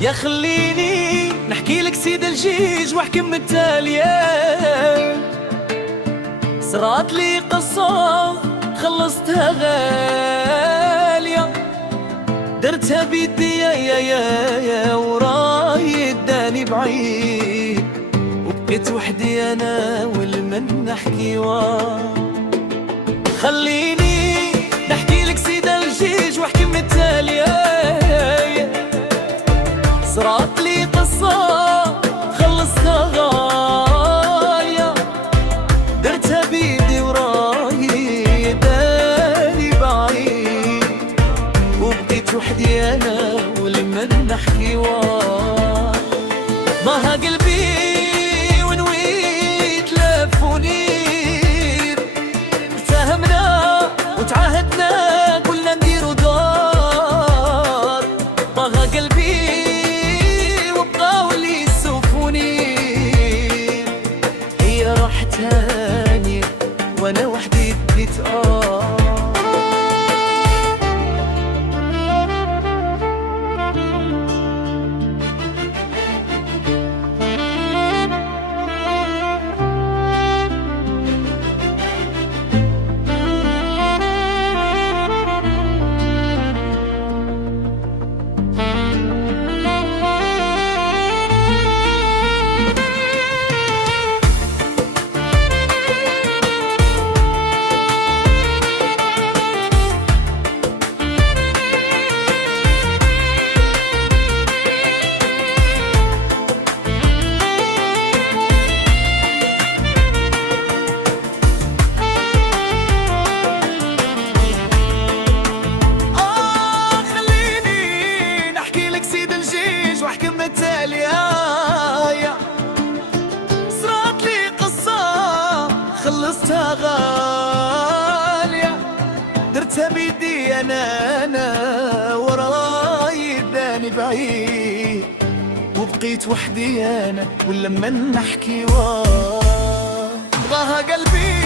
يا خليني نحكي لك سيد الجيج واحكم التالية. صرات لي قصة خلصتها غالية، درتها بيدي يا وراي اداني بعيد، وبقيت وحدي انا والمن نحكي خليني نحكي لك سيد الجيج واحكم التالية. صرات لي قصة خلصتها غالية، درتها بيدي وراي داني بعيد، وبقيت وحدي انا ولمن نحكي ضاها قلبي ونويت لف ونير، اتفاهمنا وتعاهدنا قلنا نديرو دار. ضاها قلبي وبقاو لي السوف ونير، هي راحت هانية وانا وحدي بديت واحكم التالية. صرات لي قصة خلصتها غالية، درتها بيدي انا وراي اداني بعيد، وبقيت وحدي انا ولما نحكي ضاها قلبي